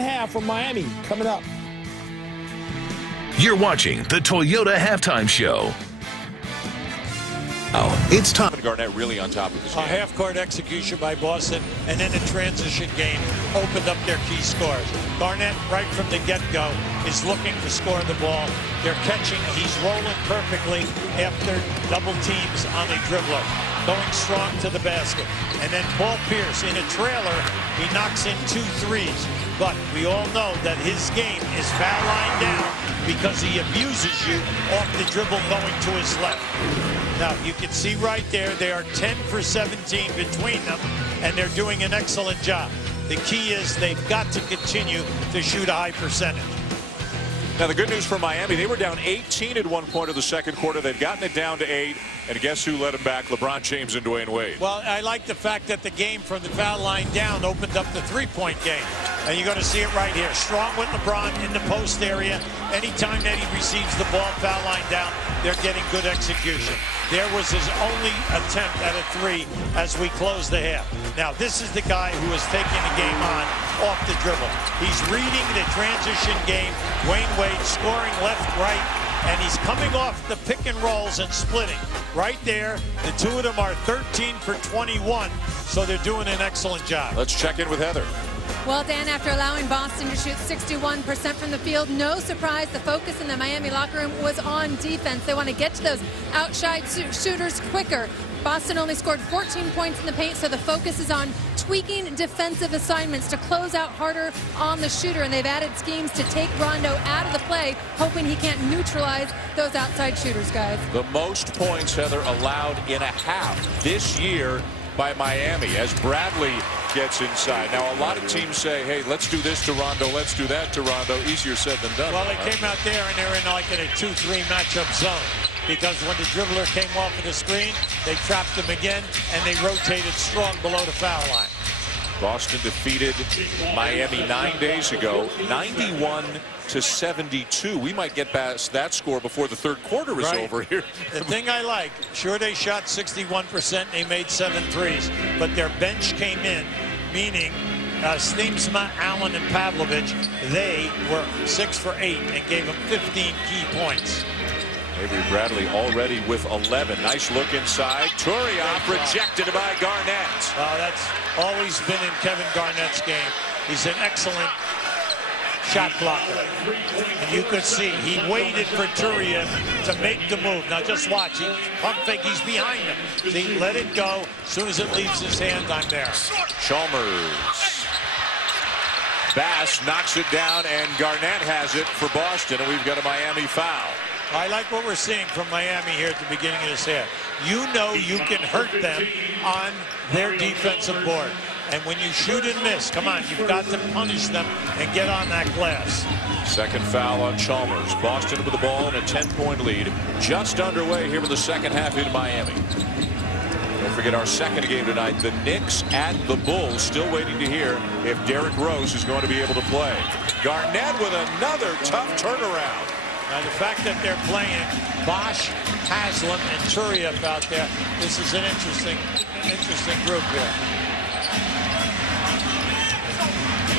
Half from Miami coming up. You're watching the Toyota Halftime Show. Oh, it's time. Garnett really on top of this game. A half-court execution by Boston, and then a transition game opened up their key scores. Garnett, right from the get-go, is looking to score the ball. They're catching. He's rolling perfectly after double teams on a dribbler. Going strong to the basket. And then Paul Pierce, in a trailer, he knocks in 2 threes. But we all know that his game is foul line down because he abuses you off the dribble going to his left. Now, you can see right there, they are 10 for 17 between them, and they're doing an excellent job. The key is they've got to continue to shoot a high percentage. Now, the good news for Miami, they were down 18 at one point of the second quarter. They've gotten it down to 8. And guess who led them back? LeBron James and Dwayne Wade. Well, I like the fact that the game from the foul line down opened up the three-point game. And you're going to see it right here. Strong with LeBron in the post area. Anytime that he receives the ball foul line down, they're getting good execution. There was his only attempt at a 3 as we close the half. Now, this is the guy who is taking the game on off the dribble. He's reading the transition game. Dwayne Wade scoring left, right, and he's coming off the pick and rolls and splitting. Right there, the two of them are 13 for 21, so they're doing an excellent job. Let's check in with Heather. Well, Dan, after allowing Boston to shoot 61% from the field, no surprise the focus in the Miami locker room was on defense. They want to get to those outside shooters quicker. Boston only scored 14 points in the paint, so the focus is on tweaking defensive assignments to close out harder on the shooter, and they've added schemes to take Rondo out of the play, hoping he can't neutralize those outside shooters, guys. The most points, Heather, allowed in a half this year by Miami as Bradley gets inside. Now, a lot of teams say, hey, let's do this to Rondo, let's do that to Rondo. Easier said than done. Well, they came out there and they're in like in a 2-3 matchup zone. Because when the dribbler came off of the screen, they trapped him again, and they rotated strong below the foul line. Boston defeated Miami 9 days ago, 91-72. We might get past that score before the third quarter is over here. The thing I like, sure, they shot 61%, they made 7 threes, but their bench came in, meaning Steemsma, Allen, and Pavlovich, they were 6 for 8 and gave them 15 key points. Avery Bradley already with 11. Nice look inside. Turiaf rejected by Garnett. That's always been in Kevin Garnett's game. He's an excellent shot blocker. And you could see he waited for Turiaf to make the move. Now just watch. He pump fake. He's behind him. See, let it go. As soon as it leaves his hand, I'm there. Chalmers. Bass knocks it down, and Garnett has it for Boston, and we've got a Miami foul. I like what we're seeing from Miami here at the beginning of this half. You know you can hurt them on their defensive board. And when you shoot and miss, come on, you've got to punish them and get on that glass. Second foul on Chalmers. Boston with the ball in a 10-point lead. Just underway here with the second half in Miami. Don't forget our second game tonight. The Knicks at the Bulls. Still waiting to hear if Derrick Rose is going to be able to play. Garnett with another tough turnaround. Now, the fact that they're playing Bosch, Haslam, and Turiaf out there, this is an interesting group here.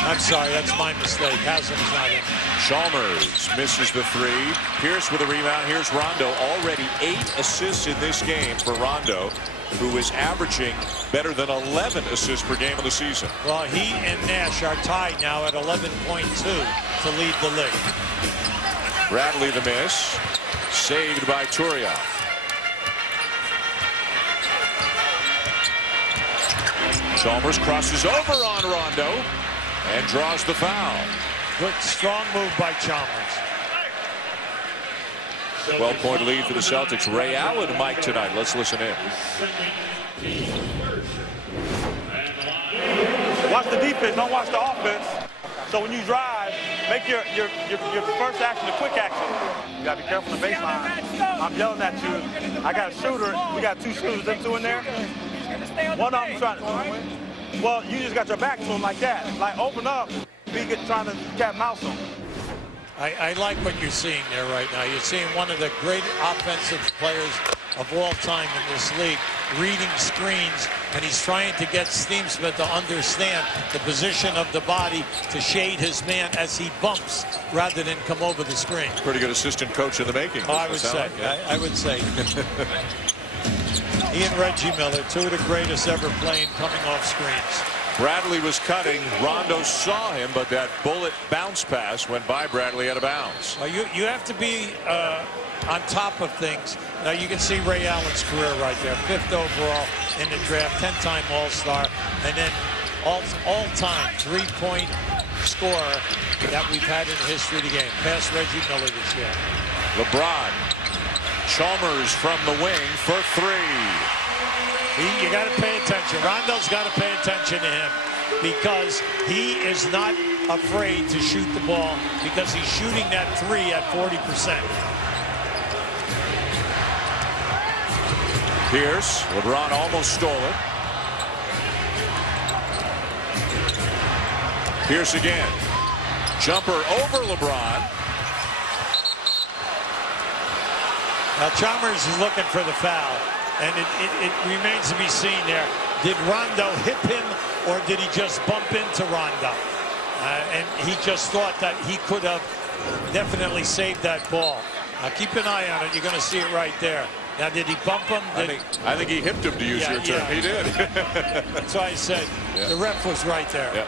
I'm sorry, that's my mistake. Haslam's not in. Chalmers misses the 3. Pierce with a rebound. Here's Rondo. Already 8 assists in this game for Rondo, who is averaging better than 11 assists per game of the season. Well, he and Nash are tied now at 11.2 to lead the league. Bradley the miss. Saved by Turiaf. Chalmers crosses over on Rondo and draws the foul. Good, strong move by Chalmers. 12-point lead for the Celtics. Ray Allen, Mike tonight. Let's listen in. Watch the defense, don't watch the offense. So when you drive, make your first action a quick action. You gotta be careful on the baseline. I'm yelling at you. I got a shooter. We got 2 shooters, them 2 in there. One of them trying to. Well, you just got your back to him like that. Like open up, be trying to cat mouse him. I like what you're seeing there right now. You're seeing one of the great offensive players of all time in this league reading screens, and he's trying to get Steamsmith to understand the position of the body to shade his man as he bumps rather than come over the screen. Pretty good assistant coach in the making. Oh, I would say. I would say. He and Reggie Miller, two of the greatest ever playing coming off screens. Bradley was cutting. Rondo saw him, but that bullet bounce pass went by Bradley out of bounds. You have to be on top of things. Now you can see Ray Allen's career right there. 5th overall in the draft, 10-time All-Star, and then all-time 3-point scorer that we've had in the history of the game. Past Reggie Miller this year. LeBron. Chalmers from the wing for 3. You got to pay attention. Rondo's got to pay attention to him because he is not afraid to shoot the ball because he's shooting that 3 at 40%. Pierce. LeBron almost stole it. Pierce again. Jumper over LeBron. Now Chalmers is looking for the foul, and it remains to be seen there. Did Rondo hit him, or did he just bump into Rondo? And he just thought that he could have definitely saved that ball. Now keep an eye on it. You're going to see it right there. Now, did he bump him? I think he hipped him, to use your term. Yeah. He did. That's why I said the ref was right there. Yeah.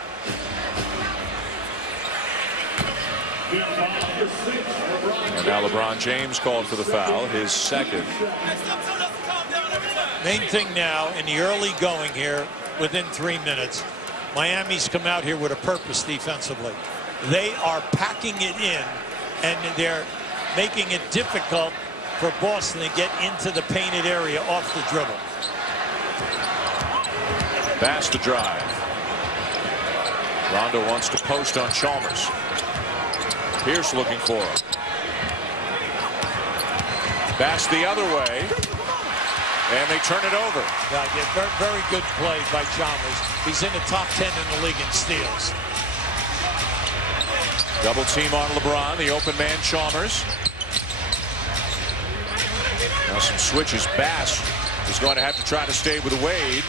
And now LeBron James called for the foul, his second. Main thing now in the early going here, within 3 minutes, Miami's come out here with a purpose defensively. They are packing it in, and they're making it difficult for Boston to get into the painted area off the dribble. Bass to drive. Rondo wants to post on Chalmers. Pierce looking for him. Bass the other way. And they turn it over. Very good play by Chalmers. He's in the top 10 in the league in steals. Double team on LeBron. The open man Chalmers. Now some switches. Bass is going to have to try to stay with Wade.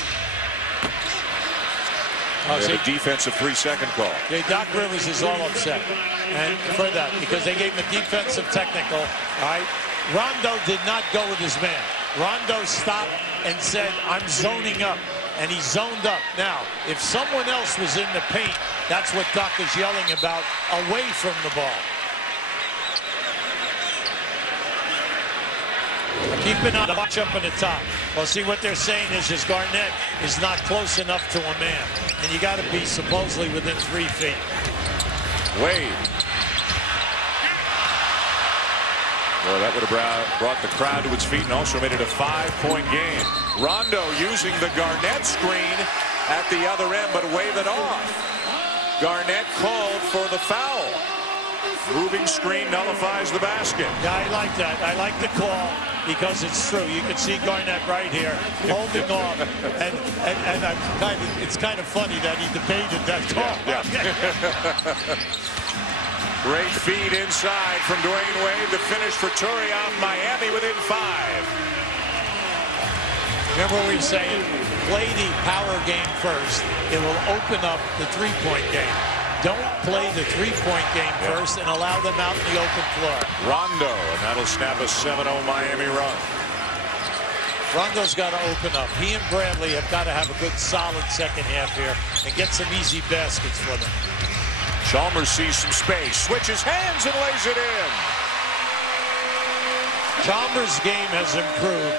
They have a defensive 3-second call. Yeah, Doc Rivers is all upset and for that because they gave him a defensive technical. All right, Rondo did not go with his man. Rondo stopped and said, "I'm zoning up," and he zoned up. Now, if someone else was in the paint, that's what Doc is yelling about, away from the ball. Keep an eye, watch up in the top. Well, see, what they're saying is Garnett is not close enough to a man, and you got to be supposedly within 3 feet. Wade. Well, that would have brought the crowd to its feet and also made it a 5-point game. Rondo using the Garnett screen at the other end, but wave it off. Garnett called for the foul. Moving screen nullifies the basket. Yeah, I like that. I like the call because it's true. You can see Garnett right here holding off, and it's kind of funny that he debated that call. Yeah. Great feed inside from Dwayne Wade. The finish for Turiaf. Miami within 5. Remember what we were saying? Play the power game first. It will open up the 3-point game. Don't play the 3-point game first and allow them out in the open floor. Rondo, and that'll snap a 7-0 Miami run. Rondo's got to open up. He and Bradley have got to have a good solid second half here and get some easy baskets for them. Chalmers sees some space, switches hands and lays it in. Chalmers' game has improved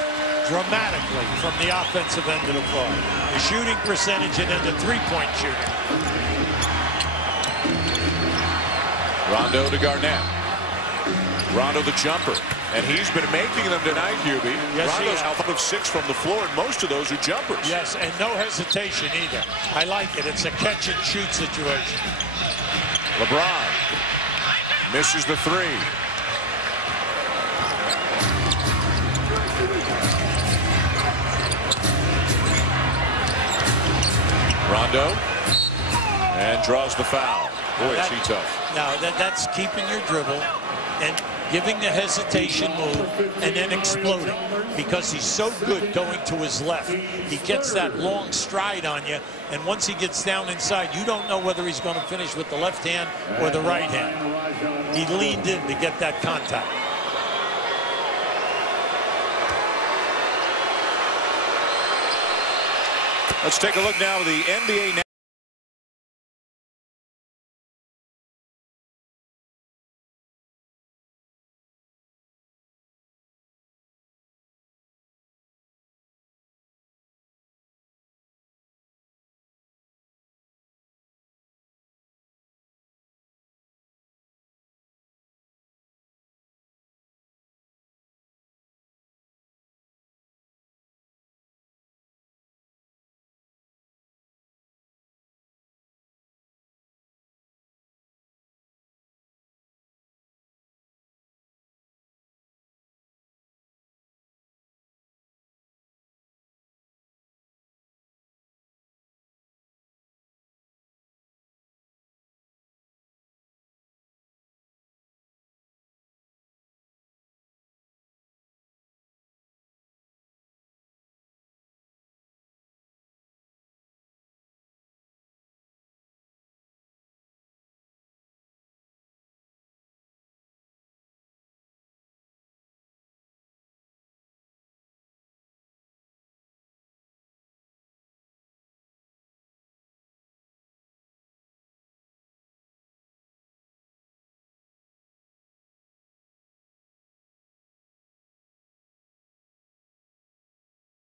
dramatically from the offensive end of the floor. The shooting percentage and then the 3-point shooting. Rondo to Garnett. Rondo the jumper. And he's been making them tonight, Hubie. Yes, Rondo's out of 6 from the floor, and most of those are jumpers. Yes, and no hesitation either. I like it. It's a catch-and-shoot situation. LeBron misses the 3. Rondo and draws the foul. Boy, is he tough. Now, that's keeping your dribble. And giving the hesitation move, and then exploding, because he's so good going to his left. He gets that long stride on you, and once he gets down inside, you don't know whether he's going to finish with the left hand or the right hand. He leaned in to get that contact. Let's take a look now at the NBA.